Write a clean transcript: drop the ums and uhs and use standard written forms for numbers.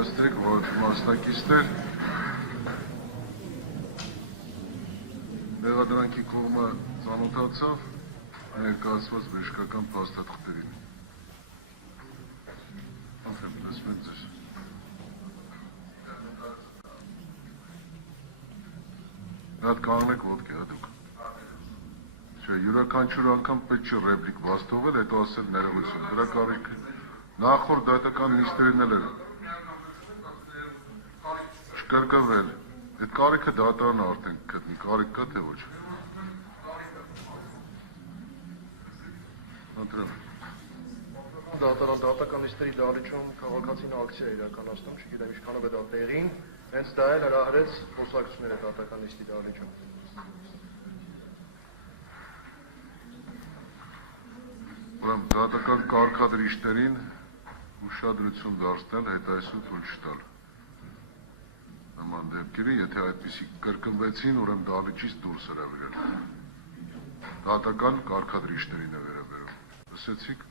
նստեք, որ մասնակիցներ մեղադրանքի կողմը ծանոթացավ ներկայացված բժշկական փաստաթղթերին։ Անդրեմ, լսում եք ձեզ։ Հատ կանգնեք ոտքի, հա դուք։ Չէ, յուրաքանչյուր անգամ պետք չէ ռեպլիկ բաց թողել, հետո ասել ներողություն։ Դրա կարիք նախորդ դատական նիստերին էլ էր չկրկնվել։ Այդ կարիքը դատարանը արդեն գտնի, կարիք կա թե ոչ։ Անդրեմ։ Դատական նիստերի դահլիճում քաղաքացին ակցիա իրականացնում, չգիտեմ ինչքանով է դա տեղին, հենց դա էլ հրահրեց խոսակցությունները դատական նիստի դահլիճում։ Ուրեմն դատական կարգադրիչներին ուշադրություն դարձնել, հետայսու թույլ չտալ։ Նման դեպքերի, եթե այդպիսի կրկնվեցին, ուրեմն դահլիճից դուրս հրավիրել։ Դատական կարգադրիչներին է վերաբերում։ Լսեցիք։